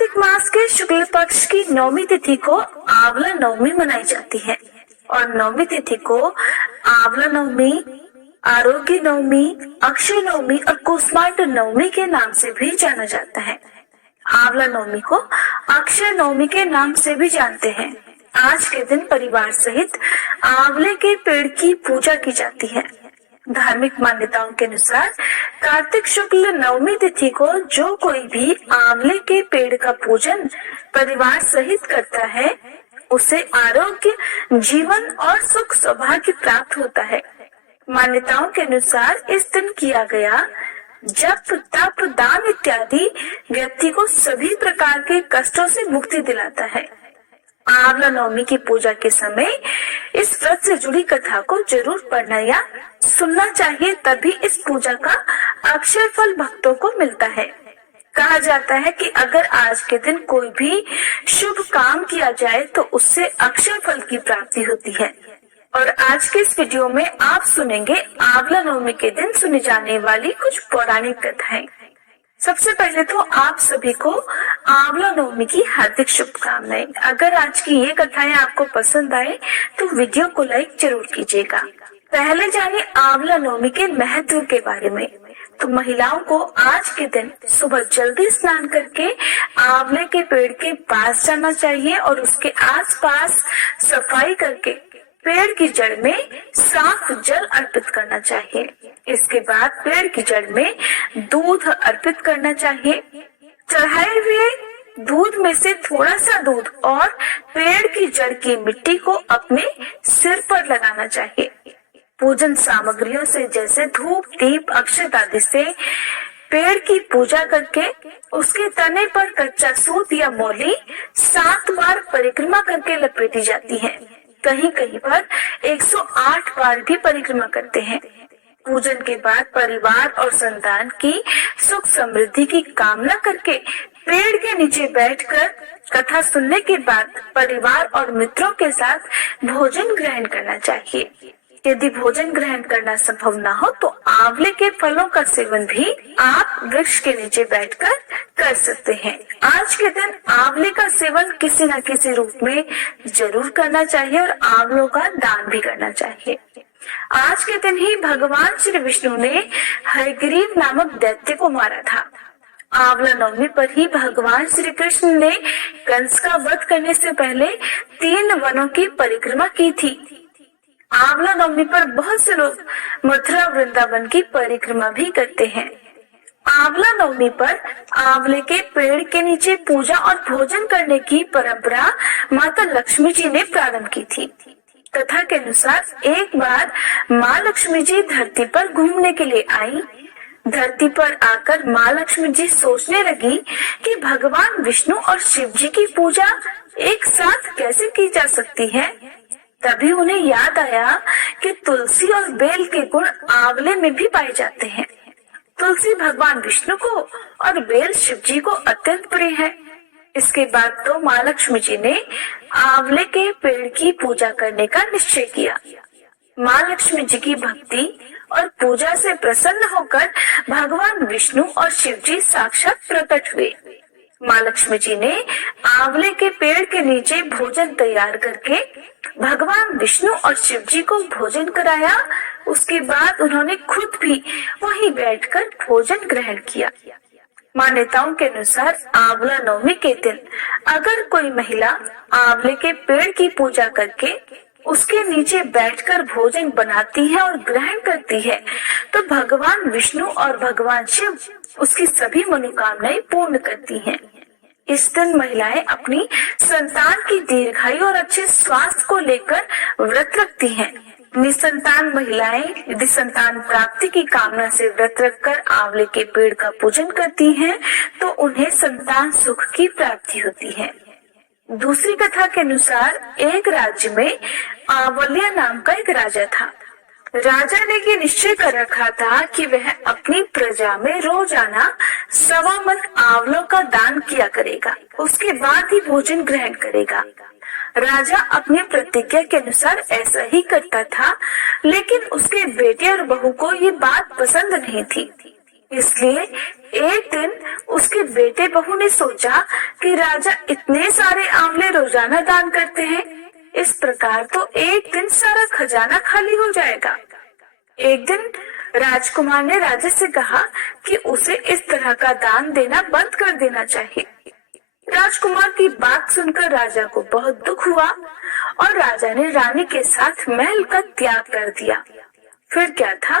कार्तिक मास के शुक्ल पक्ष की नौमी तिथि को आंवला नवमी मनाई जाती है और नौमी तिथि को आंवला नवमी, आरोग्य नवमी, अक्षय नवमी और कुसमांड नवमी के नाम से भी जाना जाता है। आंवला नवमी को अक्षय नवमी के नाम से भी जानते हैं। आज के दिन परिवार सहित आंवले के पेड़ की पूजा की जाती है। धार्मिक मान्यताओं के अनुसार कार्तिक शुक्ल नवमी तिथि को जो कोई भी आंवले के पेड़ का पूजन परिवार सहित करता है, उसे आरोग्य, जीवन और सुख सौभाग्य प्राप्त होता है। मान्यताओं के अनुसार इस दिन किया गया जप, तप, दान इत्यादि व्यक्ति को सभी प्रकार के कष्टों से मुक्ति दिलाता है। आंवला नवमी की पूजा के समय इस व्रत से जुड़ी कथा को जरूर पढ़ना या सुनना चाहिए, तभी इस पूजा का अक्षय फल भक्तों को मिलता है। कहा जाता है कि अगर आज के दिन कोई भी शुभ काम किया जाए तो उससे अक्षय फल की प्राप्ति होती है। और आज के इस वीडियो में आप सुनेंगे आंवला नवमी के दिन सुनी जाने वाली कुछ पौराणिक कथाएं। सबसे पहले तो आप सभी को आंवला नवमी की हार्दिक शुभकामनाएं। अगर आज की ये कथाएं आपको पसंद आए तो वीडियो को लाइक जरूर कीजिएगा। पहले जानिए आंवला नवमी के महत्व के बारे में। तो महिलाओं को आज के दिन सुबह जल्दी स्नान करके आंवले के पेड़ के पास जाना चाहिए और उसके आसपास सफाई करके पेड़ की जड़ में साफ जल अर्पित करना चाहिए। इसके बाद पेड़ की जड़ में दूध अर्पित करना चाहिए। चढ़ाए हुए दूध में से थोड़ा सा दूध और पेड़ की जड़ की मिट्टी को अपने सिर पर लगाना चाहिए। पूजन सामग्रियों से जैसे धूप, दीप, अक्षत आदि से पेड़ की पूजा करके उसके तने पर कच्चा सूत या मौली 7 बार परिक्रमा करके लपेटी जाती है। कहीं कहीं पर 108 बार भी परिक्रमा करते हैं। पूजन के बाद परिवार और संतान की सुख समृद्धि की कामना करके पेड़ के नीचे बैठकर कथा सुनने के बाद परिवार और मित्रों के साथ भोजन ग्रहण करना चाहिए। यदि भोजन ग्रहण करना संभव न हो तो आंवले के फलों का सेवन भी आप वृक्ष के नीचे बैठकर कर सकते हैं। आज के दिन आंवले का सेवन किसी न किसी रूप में जरूर करना चाहिए और आंवलों का दान भी करना चाहिए। आज के दिन ही भगवान श्री विष्णु ने हयग्रीव नामक दैत्य को मारा था। आंवला नवमी पर ही भगवान श्री कृष्ण ने कंस का वध करने से पहले 3 वनों की परिक्रमा की थी। आंवला नवमी पर बहुत से लोग मथुरा वृंदावन की परिक्रमा भी करते हैं। आंवला नवमी पर आंवले के पेड़ के नीचे पूजा और भोजन करने की परंपरा माता लक्ष्मी जी ने प्रारंभ की थी। कथा के अनुसार एक बार माँ लक्ष्मी जी धरती पर घूमने के लिए आई। धरती पर आकर माँ लक्ष्मी जी सोचने लगी कि भगवान विष्णु और शिव जी की पूजा एक साथ कैसे की जा सकती है। तभी उन्हें याद आया कि तुलसी और बेल के गुण आंवले में भी पाए जाते हैं। तुलसी भगवान विष्णु को और बेल शिव जी को अत्यंत प्रिय है। इसके बाद तो माँ लक्ष्मी जी ने आंवले के पेड़ की पूजा करने का निश्चय किया। माँ लक्ष्मी जी की भक्ति और पूजा से प्रसन्न होकर भगवान विष्णु और शिव जी साक्षात प्रकट हुए। माँ लक्ष्मी जी ने आंवले के पेड़ के नीचे भोजन तैयार करके भगवान विष्णु और शिव जी को भोजन कराया। उसके बाद उन्होंने खुद भी वहीं बैठकर भोजन ग्रहण किया। मान्यताओं के अनुसार आंवला नवमी के दिन अगर कोई महिला आंवले के पेड़ की पूजा करके उसके नीचे बैठकर भोजन बनाती है और ग्रहण करती है तो भगवान विष्णु और भगवान शिव उसकी सभी मनोकामनाएं पूर्ण करती हैं। इस दिन महिलाएं अपनी संतान की दीर्घायु और अच्छे स्वास्थ्य को लेकर व्रत रखती हैं। निसंतान महिलाएं यदि संतान प्राप्ति की कामना से व्रत रखकर आंवले के पेड़ का पूजन करती हैं तो उन्हें संतान सुख की प्राप्ति होती है। दूसरी कथा के अनुसार एक राज्य में आंवल्या नाम का एक राजा था। राजा ने ये निश्चय कर रखा था कि वह अपनी प्रजा में रोजाना 1.25 मन आंवलों का दान किया करेगा, उसके बाद ही भोजन ग्रहण करेगा। राजा अपनी प्रतिज्ञा के अनुसार ऐसा ही करता था, लेकिन उसके बेटे और बहू को ये बात पसंद नहीं थी। इसलिए एक दिन उसके बेटे बहू ने सोचा कि राजा इतने सारे आंवले रोजाना दान करते हैं, इस प्रकार तो एक दिन सारा खजाना खाली हो जाएगा। एक दिन राजकुमार ने राजा से कहा कि उसे इस तरह का दान देना बंद कर देना चाहिए। राजकुमार की बात सुनकर राजा को बहुत दुख हुआ और राजा ने रानी के साथ महल का त्याग कर दिया। फिर क्या था,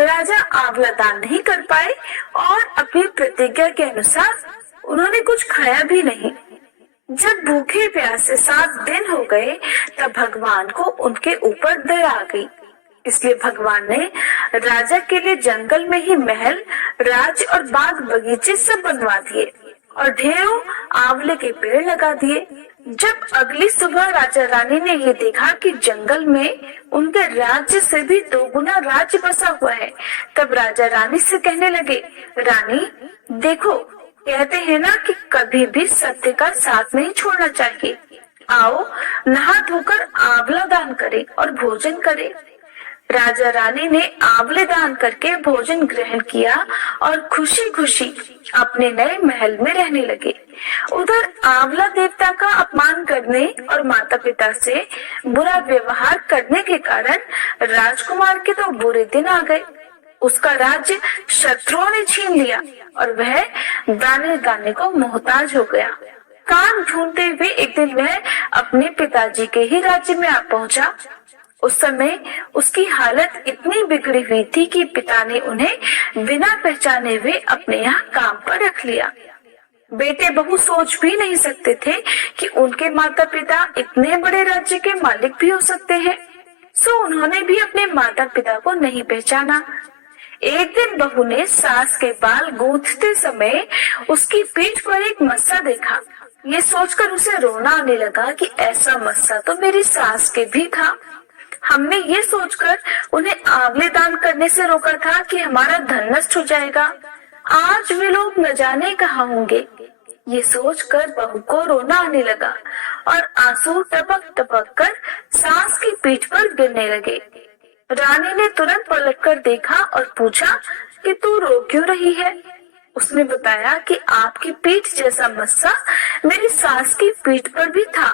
राजा आंवला दान नहीं कर पाए और अपनी प्रतिज्ञा के अनुसार उन्होंने कुछ खाया भी नहीं। जब भूखे प्यासे 7 दिन हो गए तब भगवान को उनके ऊपर दया आ गई। इसलिए भगवान ने राजा के लिए जंगल में ही महल, राज और बाग बगीचे सब बनवा दिए और ढेरों आंवले के पेड़ लगा दिए। जब अगली सुबह राजा रानी ने ये देखा कि जंगल में उनके राज्य से भी 2 गुना राज्य बसा हुआ है, तब राजा रानी से कहने लगे, रानी देखो, कहते हैं ना कि कभी भी सत्य का साथ नहीं छोड़ना चाहिए। आओ नहा धोकर आंवला दान करें और भोजन करें। राजा रानी ने आंवले दान करके भोजन ग्रहण किया और खुशी खुशी अपने नए महल में रहने लगे। उधर आंवला देवता का अपमान करने और माता पिता से बुरा व्यवहार करने के कारण राजकुमार के तो बुरे दिन आ गए। उसका राज्य शत्रुओं ने छीन लिया और वह दाने दाने को मोहताज हो गया। कान ढूंढते हुए एक दिन वह अपने पिताजी के ही राज्य में आ पहुंचा। उस समय उसकी हालत इतनी बिगड़ी हुई थी कि पिता ने उन्हें बिना पहचाने हुए अपने यहाँ काम पर रख लिया। बेटे बहू सोच भी नहीं सकते थे कि उनके माता पिता इतने बड़े राज्य के मालिक भी हो सकते हैं, सो उन्होंने भी अपने माता पिता को नहीं पहचाना। एक दिन बहू ने सास के बाल गूंथते समय उसकी पीठ पर एक मस्सा देखा। ये सोचकर उसे रोना आने लगा कि ऐसा मस्सा तो मेरी सास के भी था। हमने ये सोचकर उन्हें आंवले दान करने से रोका था कि हमारा धन नष्ट हो जाएगा। आज वे लोग न जाने कहाँ होंगे। ये सोचकर बहू को रोना आने लगा और आंसू टपक टपक कर सास की पीठ पर गिरने लगे। रानी ने तुरंत पलटकर देखा और पूछा कि तू रो क्यों रही है। उसने बताया कि आपकी पीठ जैसा मस्सा मेरी सास की पीठ पर भी था।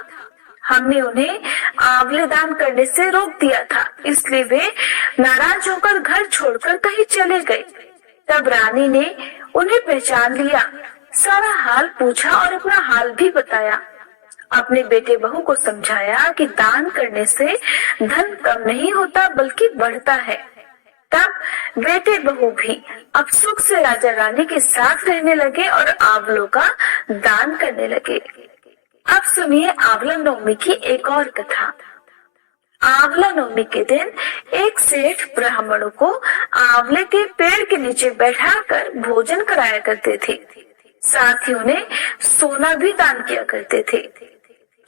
हमने उन्हें आंवले दान करने से रोक दिया था, इसलिए वे नाराज होकर घर छोड़कर कहीं चले गए। तब रानी ने उन्हें पहचान लिया, सारा हाल पूछा और अपना हाल भी बताया। अपने बेटे बहू को समझाया कि दान करने से धन कम नहीं होता बल्कि बढ़ता है। तब बेटे बहू भी अब सुख से राजा रानी के साथ रहने लगे और आंवलों का दान करने लगे। अब सुनिए आंवला नवमी की एक और कथा। आंवला नवमी के दिन एक सेठ ब्राह्मणों को आंवले के पेड़ के नीचे बैठाकर भोजन कराया करते थे। साथ ही उन्हें सोना भी दान किया करते थे।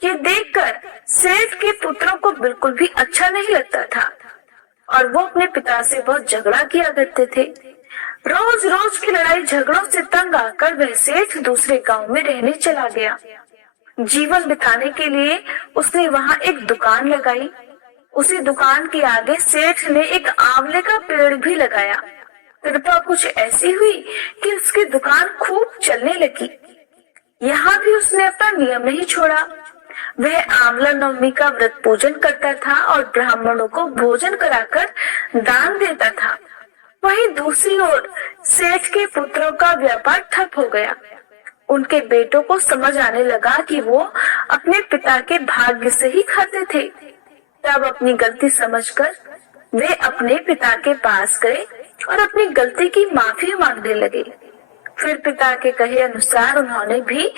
ये देखकर सेठ के पुत्रों को बिल्कुल भी अच्छा नहीं लगता था और वो अपने पिता से बहुत झगड़ा किया करते थे। रोज रोज की लड़ाई झगड़ों से तंग आकर वह सेठ दूसरे गांव में रहने चला गया। जीवन बिताने के लिए उसने वहाँ एक दुकान लगाई। उसी दुकान के आगे सेठ ने एक आंवले का पेड़ भी लगाया। कृपा कुछ ऐसी हुई कि उसकी दुकान खूब चलने लगी। यहाँ भी उसने अपना नियम नहीं छोड़ा। वह आंवला नवमी का व्रत पूजन करता था और ब्राह्मणों को भोजन कराकर दान देता था। वहीं दूसरी ओर सेठ के पुत्रों का व्यापार ठप हो गया। उनके बेटों को समझ आने लगा कि वो अपने पिता के भाग्य से ही खाते थे। तब अपनी गलती समझकर वे अपने पिता के पास गए और अपनी गलती की माफी मांगने लगे। फिर पिता के कहे अनुसार उन्होंने भी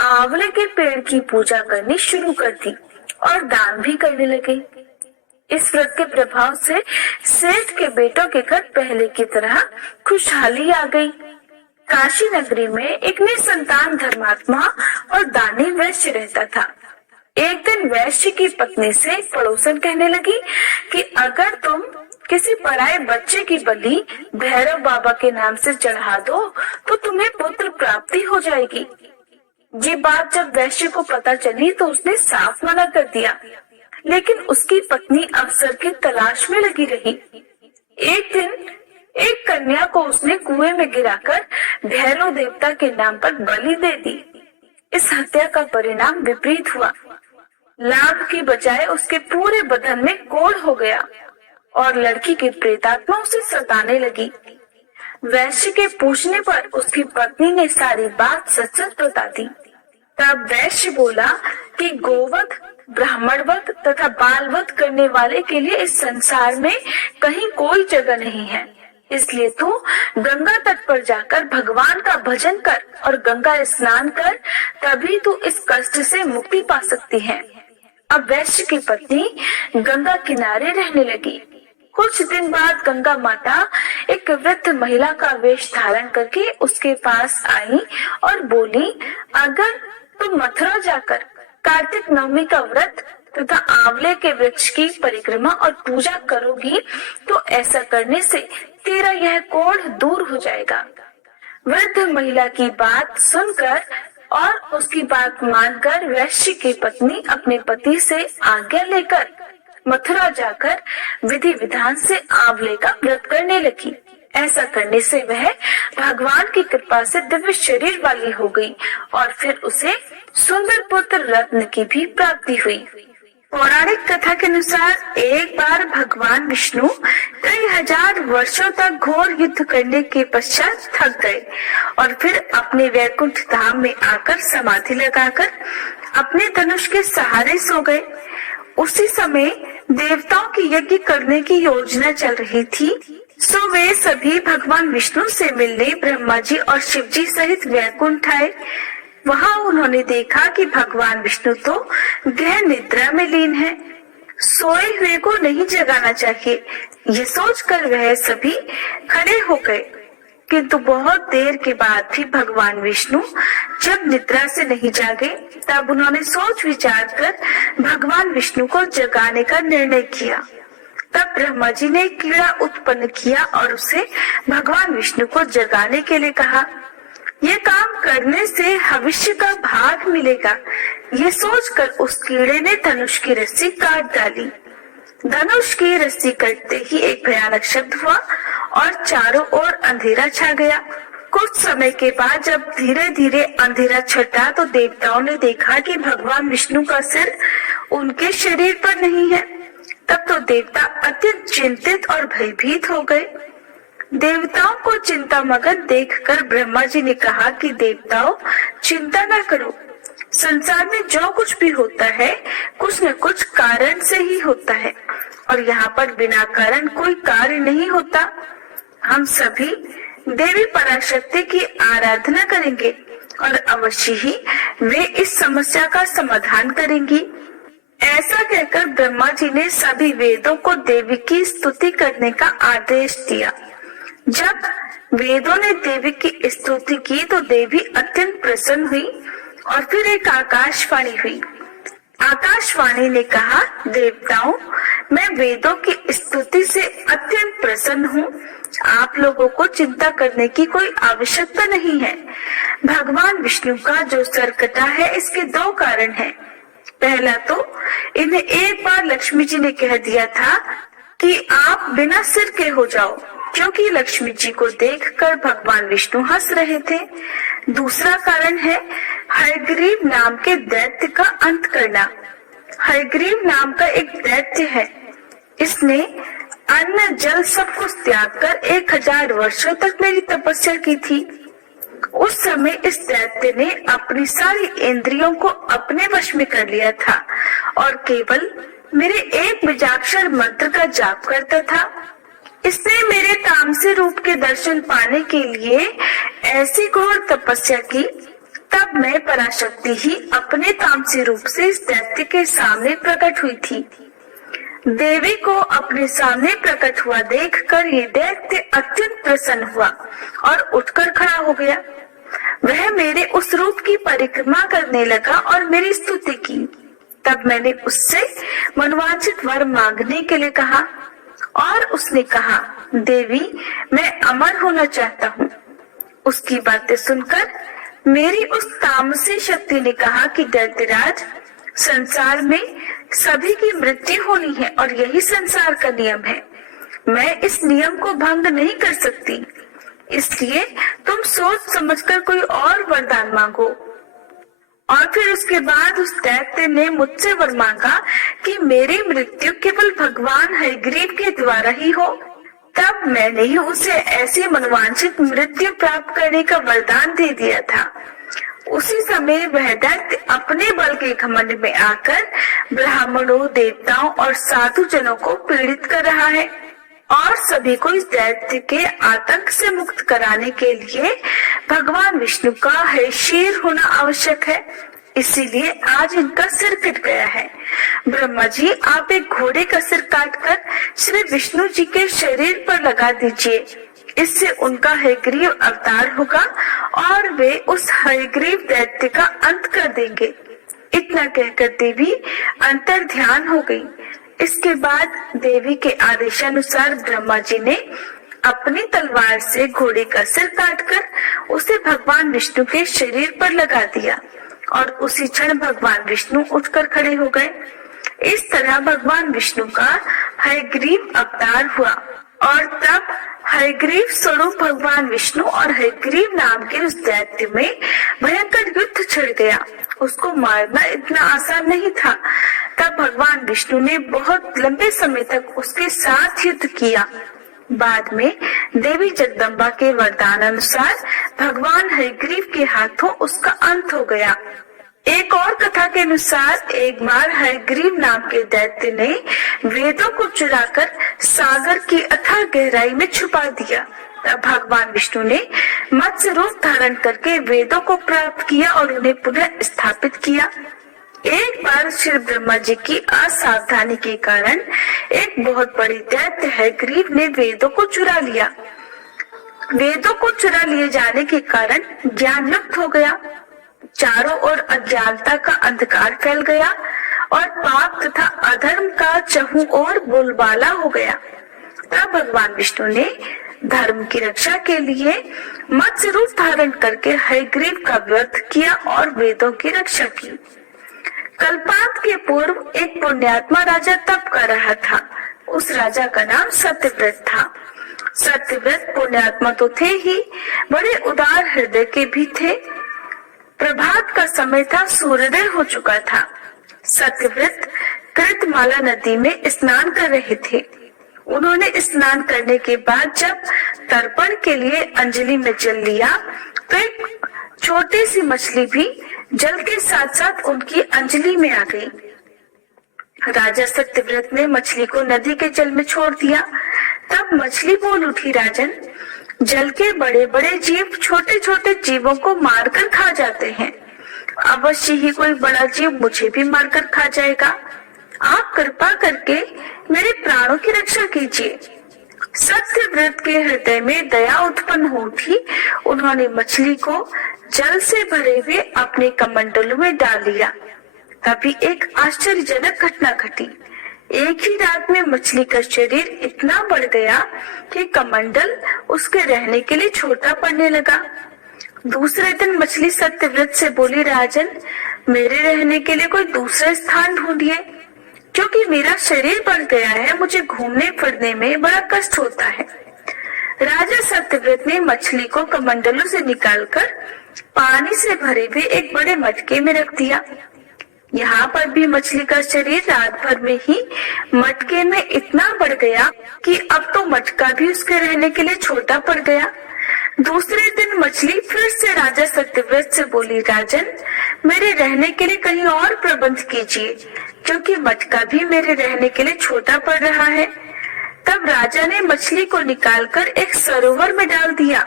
आंवले के पेड़ की पूजा करनी शुरू कर दी और दान भी करने लगे। इस व्रत के प्रभाव से सेठ के बेटों के घर पहले की तरह खुशहाली आ गई। काशी नगरी में एक निसंतान धर्मात्मा और दानी वैश्य रहता था। एक दिन वैश्य की पत्नी से पड़ोसन कहने लगी कि अगर तुम किसी पराये बच्चे की बलि भैरव बाबा के नाम से चढ़ा दो तो तुम्हें पुत्र प्राप्ति हो जाएगी। ये बात जब वैश्य को पता चली तो उसने साफ मना कर दिया, लेकिन उसकी पत्नी अवसर की तलाश में लगी रही। एक दिन एक कन्या को उसने कुएं में गिराकर भैरव देवता के नाम पर बलि दे दी। इस हत्या का परिणाम विपरीत हुआ। लाभ की बजाय उसके पूरे बदन में कोढ़ हो गया और लड़की की प्रेतात्मा उसे सताने लगी। वैश्य के पूछने पर उसकी पत्नी ने सारी बात सच सच बता दी। तब वैश्य बोला कि गोवध, ब्राह्मणवध तथा बालवध करने वाले के लिए इस संसार में कहीं कोई जगह नहीं है। इसलिए तू गंगा तट पर जाकर भगवान का भजन कर और गंगा स्नान कर, तभी तू इस कष्ट से मुक्ति पा सकती है। अब वैश्य की पत्नी गंगा किनारे रहने लगी। कुछ दिन बाद गंगा माता एक वृद्ध महिला का वेश धारण करके उसके पास आई और बोली, अगर तुम मथुरा जाकर कार्तिक नवमी का व्रत तथा आंवले के वृक्ष की परिक्रमा और पूजा करोगी तो ऐसा करने से तेरा यह कोढ़ दूर हो जाएगा। वृद्ध महिला की बात सुनकर और उसकी बात मानकर वैश्य की पत्नी अपने पति से आज्ञा लेकर मथुरा जाकर विधि विधान से आंवले का व्रत करने लगी। ऐसा करने से वह भगवान की कृपा से दिव्य शरीर वाली हो गई और फिर उसे सुंदर पुत्र रत्न की भी प्राप्ति हुई। पौराणिक कथा के अनुसार एक बार भगवान विष्णु कई हजार वर्षों तक घोर युद्ध करने के पश्चात थक गए और फिर अपने वैकुंठ धाम में आकर समाधि लगाकर अपने धनुष के सहारे सो गए। उसी समय देवताओं की यज्ञ करने की योजना चल रही थी, सो वे सभी भगवान विष्णु से मिलने ब्रह्मा जी और शिव जी सहित वैकुंठ आए। वहां उन्होंने देखा कि भगवान विष्णु तो गहन निद्रा में लीन है, सोए हुए को नहीं जगाना चाहिए। ये सोचकर वह सभी खड़े हो गए, किंतु बहुत देर के बाद भी भगवान विष्णु जब निद्रा से नहीं जागे तब उन्होंने सोच विचार कर भगवान विष्णु को जगाने का निर्णय किया। तब ब्रह्मा जी ने कीड़ा उत्पन्न किया और उसे भगवान विष्णु को जगाने के लिए कहा। ये काम करने से भविष्य का भाग मिलेगा। ये सोचकर उस कीड़े ने धनुष की रस्सी काट डाली। धनुष की रस्सी कटते ही एक भयानक शब्द हुआ और चारों ओर अंधेरा छा गया। कुछ समय के बाद जब धीरे धीरे अंधेरा छटा तो देवताओं ने देखा कि भगवान विष्णु का सिर उनके शरीर पर नहीं है। तब तो देवता अत्यंत चिंतित और भयभीत हो गए। देवताओं को चिंता मगन देखकर ब्रह्मा जी ने कहा कि देवताओं, चिंता न करो। संसार में जो कुछ भी होता है कुछ न कुछ कारण से ही होता है और यहाँ पर बिना कारण कोई कार्य नहीं होता। हम सभी देवी पराशक्ति की आराधना करेंगे और अवश्य ही वे इस समस्या का समाधान करेंगी। ऐसा कहकर ब्रह्मा जी ने सभी वेदों को देवी की स्तुति करने का आदेश दिया। जब वेदों ने देवी की स्तुति की तो देवी अत्यंत प्रसन्न हुई और फिर एक आकाशवाणी हुई। आकाशवाणी ने कहा, देवताओं, मैं वेदों की स्तुति से अत्यंत प्रसन्न हूँ। आप लोगों को चिंता करने की कोई आवश्यकता नहीं है। भगवान विष्णु का जो सर कटा है इसके दो कारण हैं। पहला तो इन्हें एक बार लक्ष्मी जी ने कह दिया था कि आप बिना सिर के हो जाओ, क्योंकि लक्ष्मी जी को देखकर भगवान विष्णु हंस रहे थे। दूसरा कारण है हयग्रीव नाम के दैत्य का अंत करना। हयग्रीव नाम का एक दैत्य है। इसने अन्न जल सब कुछ त्याग कर 1000 वर्षों तक मेरी तपस्या की थी। उस समय इस दैत्य ने अपनी सारी इंद्रियों को अपने वश में कर लिया था और केवल मेरे एक बीजाक्षर मंत्र का जाप करता था। इसने मेरे तामसी रूप के दर्शन पाने के लिए ऐसी घोर तपस्या की। तब मैं पराशक्ति ही अपने तामसी रूप से इस दैत्य के सामने प्रकट हुई थी। देवी को अपने सामने प्रकट हुआ देखकर ये दैत्य अत्यंत प्रसन्न हुआ और उठकर खड़ा हो गया। वह मेरे उस रूप की परिक्रमा करने लगा और मेरी स्तुति की। तब मैंने उससे मनवांछित वर मांगने के लिए कहा और उसने कहा, देवी, मैं अमर होना चाहता हूँ। उसकी बातें सुनकर मेरी उस तामसी शक्ति ने कहा कि दैत्यराज, संसार में सभी की मृत्यु होनी है और यही संसार का नियम है। मैं इस नियम को भंग नहीं कर सकती, इसलिए तुम सोच समझकर कोई और वरदान मांगो। और फिर उसके बाद उस दैत्य ने मुझसे वर मांगा कि मेरी मृत्यु केवल भगवान हयग्रीव के द्वारा ही हो। तब मैंने ही उसे ऐसी मनोवांछित मृत्यु प्राप्त करने का वरदान दे दिया था। उसी समय वह दैत्य अपने बल के घमंड में आकर ब्राह्मणों, देवताओं और साधु जनों को पीड़ित कर रहा है और सभी को इस दैत्य के आतंक से मुक्त कराने के लिए भगवान विष्णु का हयशीर होना आवश्यक है। इसीलिए आज इनका सिर कट गया है। ब्रह्मा जी, आप एक घोड़े का सिर काटकर श्री विष्णु जी के शरीर पर लगा दीजिए, इससे उनका हयग्रीव अवतार होगा और वे उस हयग्रीव दैत्य का अंत कर देंगे। इतना कहकर देवी अंतर ध्यान हो गई। इसके बाद देवी के आदेशानुसार ब्रह्मा जी ने अपनी तलवार से घोड़े का सिर काटकर उसे भगवान विष्णु के शरीर पर लगा दिया और उसी क्षण भगवान विष्णु उठकर खड़े हो गए। इस तरह भगवान विष्णु का हयग्रीव अवतार हुआ और तब हयग्रीव स्वरूप भगवान विष्णु और हयग्रीव नाम के उस दैत्य में भयंकर युद्ध छिड़ गया। उसको मारना इतना आसान नहीं था। तब भगवान विष्णु ने बहुत लंबे समय तक उसके साथ युद्ध किया। बाद में देवी जगदम्बा के वरदान अनुसार भगवान हयग्रीव के हाथों उसका अंत हो गया। एक और कथा के अनुसार एक बार हयग्रीव नाम के दैत्य ने वेदों को चुराकर सागर की अथाह गहराई में छुपा दिया। तब भगवान विष्णु ने मत्स्य रूप धारण करके वेदों को प्राप्त किया और उन्हें पुनः स्थापित किया। एक बार श्री ब्रह्मा जी की असावधानी के कारण एक बहुत बड़ी दैत्य हयग्रीव ने वेदों को चुरा लिया। वेदों को चुरा लिए जाने के कारण ज्ञान लुप्त हो गया। चारों ओर अज्ञानता का अंधकार फैल गया और पाप तथा अधर्म का चहुं ओर बोलबाला हो गया। तब भगवान विष्णु ने धर्म की रक्षा के लिए मत्स्य रूप धारण करके हयग्रीव का वध किया और वेदों की रक्षा की। कल्पांत के पूर्व एक पुण्यात्मा राजा तप कर रहा था। उस राजा का नाम सत्यव्रत था। सत्यव्रत पुण्यात्मा तो थे ही, बड़े उदार हृदय के भी थे। प्रभात का समय था, सूर्योदय हो चुका था। सत्यव्रत कृतमाला नदी में स्नान कर रहे थे। उन्होंने स्नान करने के बाद जब तर्पण के लिए अंजलि में जल लिया तो एक छोटी सी मछली भी जल के साथ साथ उनकी अंजलि में आ गई। राजा सत्यव्रत ने मछली को नदी के जल में छोड़ दिया। तब मछली बोल उठी, राजन, जल के बड़े बड़े जीव छोटे छोटे जीवों को मारकर खा जाते हैं। अवश्य ही कोई बड़ा जीव मुझे भी मारकर खा जाएगा। आप कृपा करके मेरे प्राणों की रक्षा कीजिए। सत्यव्रत के हृदय में दया उत्पन्न हो उठी। उन्होंने मछली को जल से भरे हुए अपने कमंडलों में डाल लिया। तभी एक आश्चर्यजनक घटना घटी। एक ही रात में मछली का शरीर इतना बढ़ गया कि कमंडल उसके रहने के लिए छोटा पड़ने लगा। दूसरे दिन मछली सत्यव्रत से बोली, राजन, मेरे रहने के लिए कोई दूसरा स्थान ढूंढिए, क्योंकि मेरा शरीर बढ़ गया है। मुझे घूमने फिरने में बड़ा कष्ट होता है। राजा सत्यव्रत ने मछली को कमंडलों से निकालकर पानी से भरे हुए एक बड़े मटके में रख दिया। यहाँ पर भी मछली का शरीर रात भर में ही मटके में इतना बढ़ गया कि अब तो मटका भी उसके रहने के लिए छोटा पड़ गया। दूसरे दिन मछली फिर से राजा सत्यव्रत से बोली, राजन, मेरे रहने के लिए कहीं और प्रबंध कीजिए, क्योंकि मटका भी मेरे रहने के लिए छोटा पड़ रहा है। तब राजा ने मछली को निकालकर एक सरोवर में डाल दिया,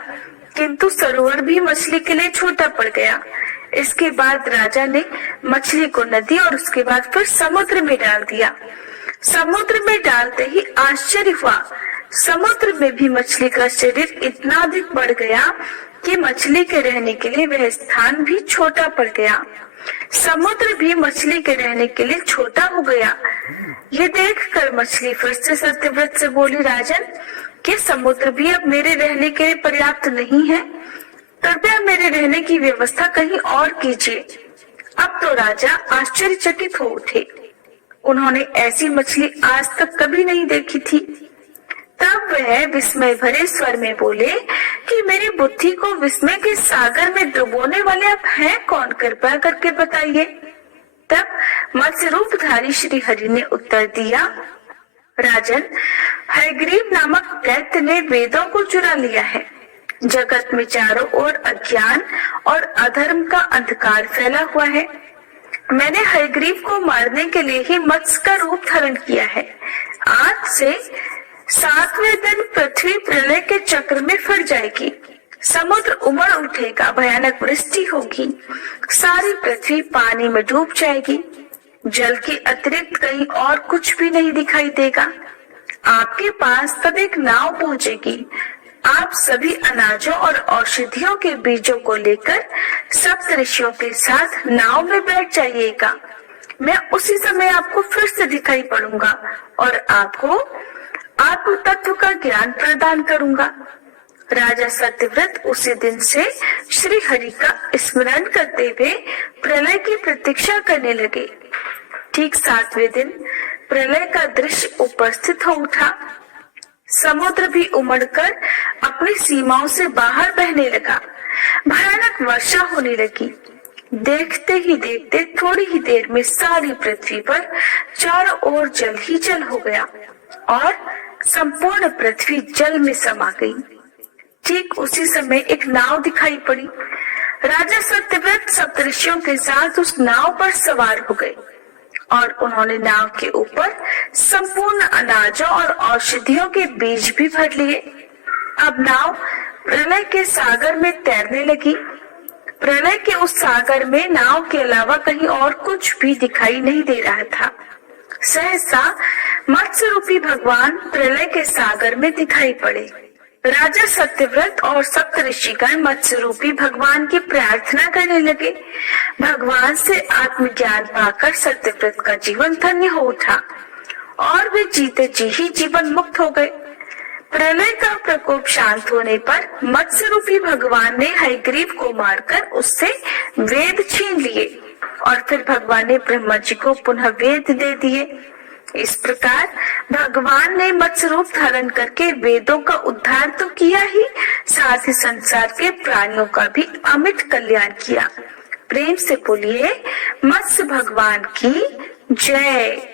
किंतु सरोवर भी मछली के लिए छोटा पड़ गया। इसके बाद राजा ने मछली को नदी और उसके बाद फिर समुद्र में डाल दिया। समुद्र में डालते ही आश्चर्य हुआ। समुद्र में भी मछली का शरीर इतना अधिक बढ़ गया कि मछली के रहने के लिए वह स्थान भी छोटा पड़ गया। समुद्र भी मछली के रहने के लिए छोटा हो गया। ये देखकर मछली फिर से सत्यव्रत से बोली, राजन, कि समुद्र भी अब मेरे रहने के लिए पर्याप्त नहीं है। कृपया मेरे रहने की व्यवस्था कहीं और कीजिए। अब तो राजा आश्चर्यचकित हो उठे। उन्होंने ऐसी मछली आज तक कभी नहीं देखी थी। तब वह विस्मय भरे स्वर में बोले कि मेरी बुद्धि को विस्मय के सागर में डुबोने वाले आप हैं कौन, कृपया करके बताइए। तब मत्स्य रूपधारी श्री हरि ने उत्तर दिया, राजन, हयग्रीव नामक दैत्य ने वेदों को चुरा लिया है। जगत में चारों ओर अज्ञान और अधर्म का अंधकार फैला हुआ है। मैंने हयग्रीव को मारने के लिए ही मत्स्य का रूप धारण किया है। आज से 7वें दिन पृथ्वी प्रलय के चक्र में फट जाएगी, समुद्र उमड़ उठेगा, भयानक वृष्टि होगी, सारी पृथ्वी पानी में डूब जाएगी, जल के अतिरिक्त कहीं और कुछ भी नहीं दिखाई देगा। आपके पास तब एक नाव पहुंचेगी। आप सभी अनाजों और औषधियों के बीजों को लेकर सप्तऋषियों के साथ नाव में बैठ जाइएगा। मैं उसी समय आपको फिर से दिखाई पड़ूंगा और आपको आत्म तत्व का ज्ञान प्रदान करूंगा। राजा सत्यव्रत उसी दिन से श्री हरि का स्मरण करते हुए प्रलय की प्रतीक्षा करने लगे। ठीक 7वें दिन प्रलय का दृश्य उपस्थित हो उठा। समुद्र भी उमड़कर अपनी सीमाओं से बाहर बहने लगा। भयानक वर्षा होने लगी। देखते ही देखते थोड़ी ही देर में सारी पृथ्वी पर चारों ओर जल ही जल हो गया और संपूर्ण पृथ्वी जल में समा गई। ठीक उसी समय एक नाव दिखाई पड़ी। राजा सत्यव्रत सप्तऋषियों के साथ उस नाव पर सवार हो गए और उन्होंने नाव के ऊपर संपूर्ण अनाजों और औषधियों के बीज भी भर लिए। अब नाव प्रलय के सागर में तैरने लगी। प्रलय के उस सागर में नाव के अलावा कहीं और कुछ भी दिखाई नहीं दे रहा था। सहसा मत्स्य रूपी भगवान प्रलय के सागर में दिखाई पड़े। राजा सत्यव्रत और सप्तऋषिगण मत्स्य रूपी भगवान की प्रार्थना करने लगे। भगवान से आत्मज्ञान पाकर सत्यव्रत का जीवन धन्य हो उठा और वे जीते जी ही जीवन मुक्त हो गए। प्रलय का प्रकोप शांत होने पर मत्स्य रूपी भगवान ने हयग्रीव को मारकर उससे वेद छीन लिए और फिर भगवान ने ब्रह्मा जी को पुनः वेद दे दिए। इस प्रकार भगवान ने मत्स्य रूप धारण करके वेदों का उद्धार तो किया ही, साथ ही संसार के प्राणियों का भी अमिट कल्याण किया। प्रेम से बोलिए मत्स्य भगवान की जय।